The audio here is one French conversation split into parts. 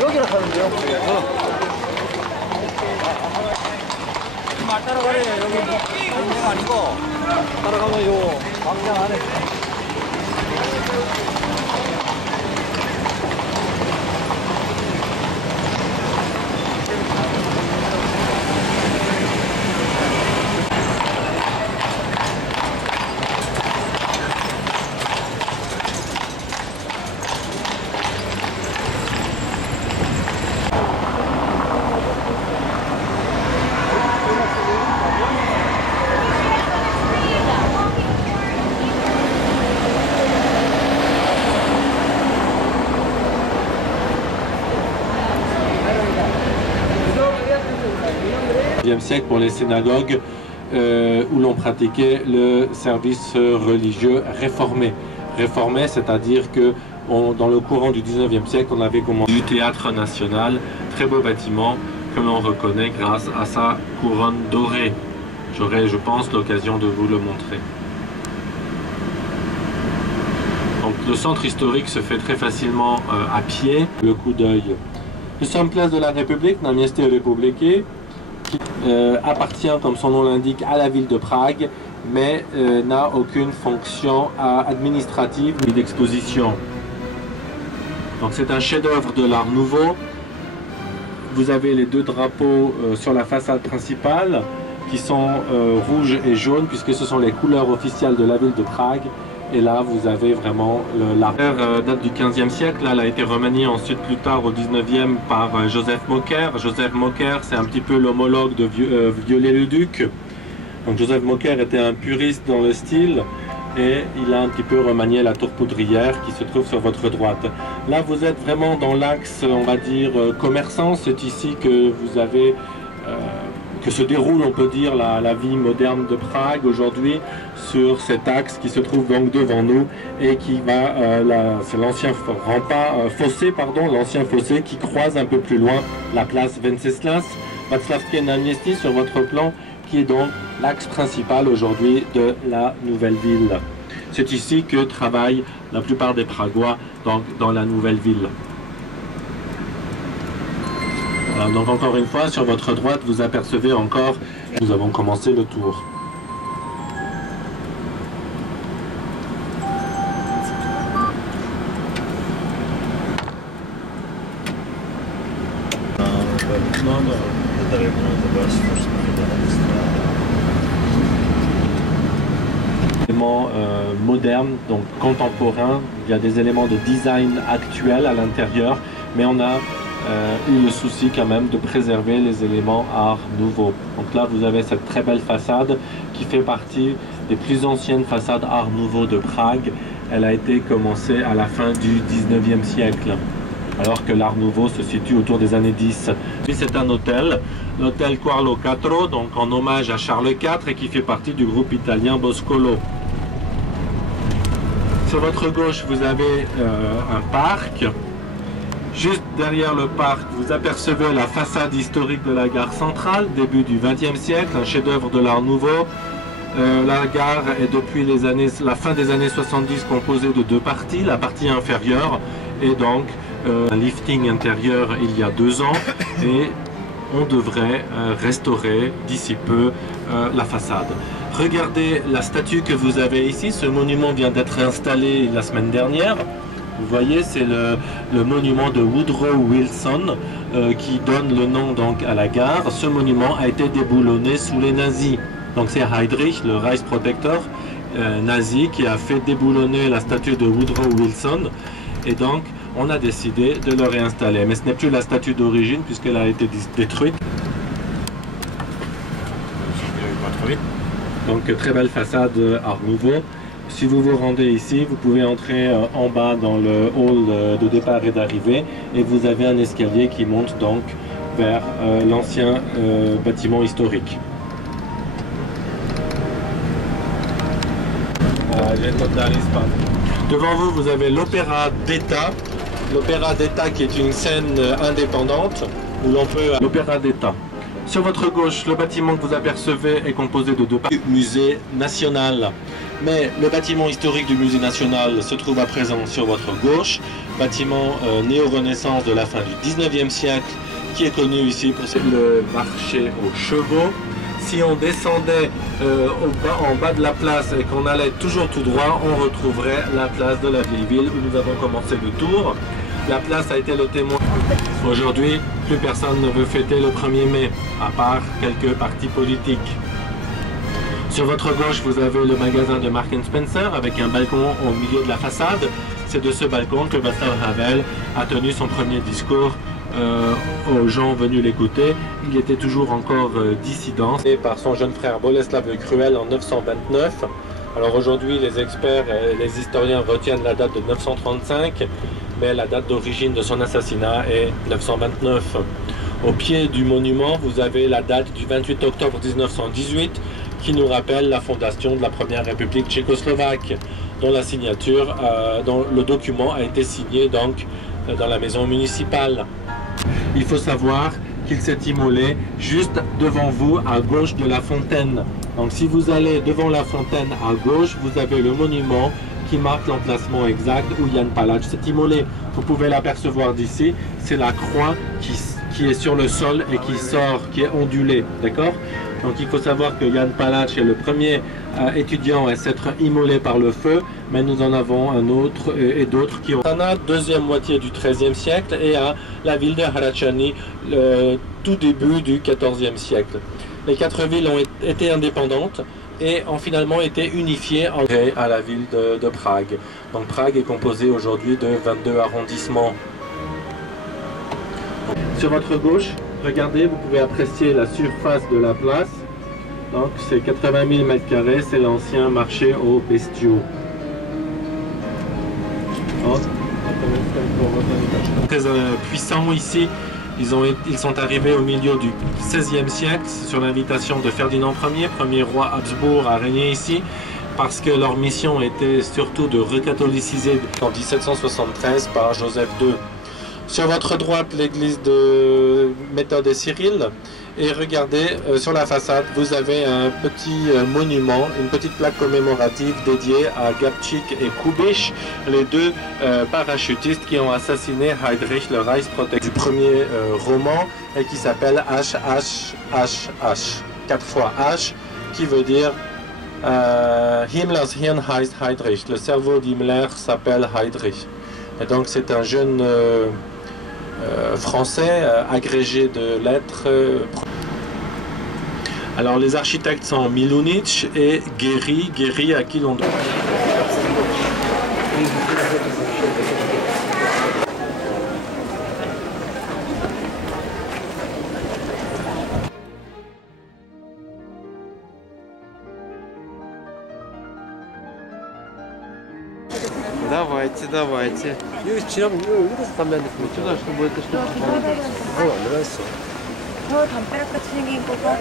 여기로 가는데요? 따라가래요. 여기 광장 아니고 따라가면 요 광장 안에. Siècle pour les synagogues où l'on pratiquait le service religieux réformé. Réformé, c'est-à-dire que dans le courant du 19e siècle, on avait commencé du théâtre national, très beau bâtiment que l'on reconnaît grâce à sa couronne dorée. J'aurai, je pense, l'occasion de vous le montrer. Donc, le centre historique se fait très facilement à pied. Le coup d'œil. Nous sommes place de la République, na Mieste Republiki, qui appartient, comme son nom l'indique, à la ville de Prague, mais n'a aucune fonction administrative ni d'exposition. Donc c'est un chef-d'œuvre de l'Art Nouveau. Vous avez les deux drapeaux sur la façade principale, qui sont rouge et jaune, puisque ce sont les couleurs officielles de la ville de Prague. Et là, vous avez vraiment l'art. Date du 15e siècle. Là, elle a été remaniée ensuite plus tard au 19e par Joseph Mocker. Joseph Mocker, c'est un petit peu l'homologue de Viollet-le-Duc. Donc Joseph Mocker était un puriste dans le style et il a un petit peu remanié la tour poudrière qui se trouve sur votre droite. Là, vous êtes vraiment dans l'axe, on va dire, commerçant. C'est ici que vous avez... que se déroule, on peut dire, la vie moderne de Prague aujourd'hui sur cet axe qui se trouve donc devant nous et qui va, c'est l'ancien fossé qui croise un peu plus loin la place Venceslas Václavské náměstí sur votre plan, qui est donc l'axe principal aujourd'hui de la nouvelle ville. C'est ici que travaillent la plupart des Pragois dans la nouvelle ville. Donc encore une fois, sur votre droite, vous apercevez encore, nous avons commencé le tour. Éléments modernes, donc contemporains, il y a des éléments de design actuels à l'intérieur, mais on a eu le souci quand même de préserver les éléments art nouveau. Donc là vous avez cette très belle façade qui fait partie des plus anciennes façades art nouveau de Prague. Elle a été commencée à la fin du 19e siècle, alors que l'art nouveau se situe autour des années 10. Puis c'est un hôtel, l'hôtel Carlo IV, donc en hommage à Charles IV et qui fait partie du groupe italien Boscolo. Sur votre gauche, vous avez un parc. Juste derrière le parc, vous apercevez la façade historique de la gare centrale, début du XXe siècle, un chef-d'œuvre de l'Art Nouveau. La gare est depuis la fin des années 70 composée de deux parties. La partie inférieure est donc un lifting intérieur il y a 2 ans et on devrait restaurer d'ici peu la façade. Regardez la statue que vous avez ici. Ce monument vient d'être installé la semaine dernière. Vous voyez, c'est le monument de Woodrow Wilson qui donne le nom donc à la gare. Ce monument a été déboulonné sous les nazis. Donc c'est Heydrich, le Reichsprotektor nazi, qui a fait déboulonner la statue de Woodrow Wilson. Et donc, on a décidé de le réinstaller. Mais ce n'est plus la statue d'origine puisqu'elle a été détruite. Donc très belle façade Art Nouveau. Si vous vous rendez ici, vous pouvez entrer en bas dans le hall de départ et d'arrivée et vous avez un escalier qui monte donc vers l'ancien bâtiment historique. Devant vous, vous avez l'Opéra d'État. L'Opéra d'État qui est une scène indépendante où l'on peut... L'Opéra d'État. Sur votre gauche, le bâtiment que vous apercevez est composé de 2 parties. Musée national. Mais le bâtiment historique du musée national se trouve à présent sur votre gauche. Bâtiment néo-renaissance de la fin du 19e siècle qui est connu ici pour le marché aux chevaux. Si on descendait en bas de la place et qu'on allait toujours tout droit, on retrouverait la place de la vieille ville où nous avons commencé le tour. La place a été le témoin. Aujourd'hui, plus personne ne veut fêter le 1er mai, à part quelques partis politiques. Sur votre gauche, vous avez le magasin de Marks & Spencer avec un balcon au milieu de la façade. C'est de ce balcon que Václav Havel a tenu son premier discours aux gens venus l'écouter. Il était toujours encore dissident. Et par son jeune frère Boleslav le Cruel en 929. Alors aujourd'hui, les experts et les historiens retiennent la date de 935, mais la date d'origine de son assassinat est 929. Au pied du monument, vous avez la date du 28 octobre 1918 qui nous rappelle la fondation de la première république tchécoslovaque, dont la signature, dont le document a été signé donc dans la maison municipale. Il faut savoir qu'il s'est immolé juste devant vous, à gauche de la fontaine. Donc si vous allez devant la fontaine à gauche, vous avez le monument qui marque l'emplacement exact où Jan Palach s'est immolé. Vous pouvez l'apercevoir d'ici, c'est la croix qui est sur le sol et qui sort, qui est ondulée, d'accord? Donc il faut savoir que Jan Palach est le premier étudiant à s'être immolé par le feu, mais nous en avons un autre et d'autres qui ont... On a deuxième moitié du XIIIe siècle et à la ville de Hradčany, tout début du XIVe siècle. Les 4 villes ont été indépendantes et ont finalement été unifiées à la ville de Prague. Donc Prague est composée aujourd'hui de 22 arrondissements. Sur votre gauche, regardez, vous pouvez apprécier la surface de la place. Donc c'est 80 000 m², c'est l'ancien marché aux bestiaux. Très puissants ici. Ils sont arrivés au milieu du XVIe siècle sur l'invitation de Ferdinand Ier, premier roi Habsbourg à régner ici, parce que leur mission était surtout de recatholiciser en 1773 par Joseph II. Sur votre droite, l'église de Méthode et Cyrille. Et regardez, sur la façade, vous avez un petit monument, une petite plaque commémorative dédiée à Gabčík et Kubiš, les 2 parachutistes qui ont assassiné Heydrich, le Reichsprotektor du premier roman, et qui s'appelle HHHH, 4 fois H, qui veut dire Himmlers Hirn heißt Heydrich, le cerveau d'Himmler s'appelle Heydrich. Et donc c'est un jeune français agrégé de lettres. Alors les architectes sont Milunic et Guéry à qui l'on doit. Давайте. 여기서 담배 안 됐으면 쩌다 что будет что? 뭐 안 들었어. 더 담벼락같이 생긴 거가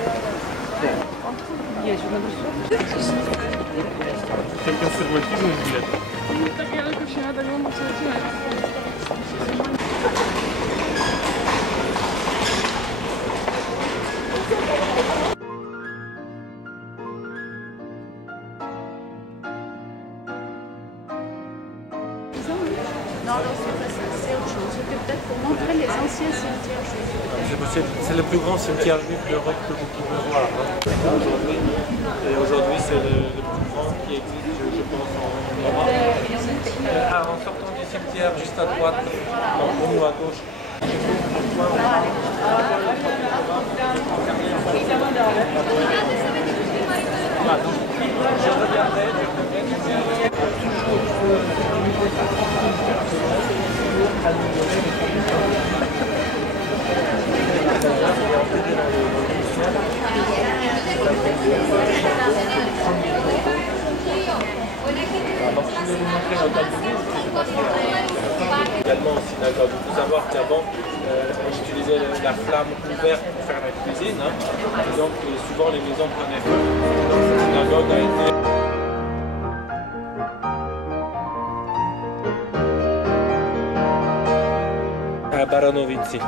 Non, non, c'est autre chose. C'était peut-être pour montrer les anciens cimetières juifs. C'est possible. C'est le plus grand cimetière juif d'Europe que vous pouvez voir. Et aujourd'hui, c'est le plus grand qui existe, je pense, en Europe. En sortant du cimetière, juste à droite, pour nous à gauche. Je reviendrai. Également en synagogue. Il faut savoir qu'avant, on utilisait la flamme ouverte pour faire la cuisine. Et donc souvent les maisons prenaient feu. Donc cette synagogue a été à Baranovici.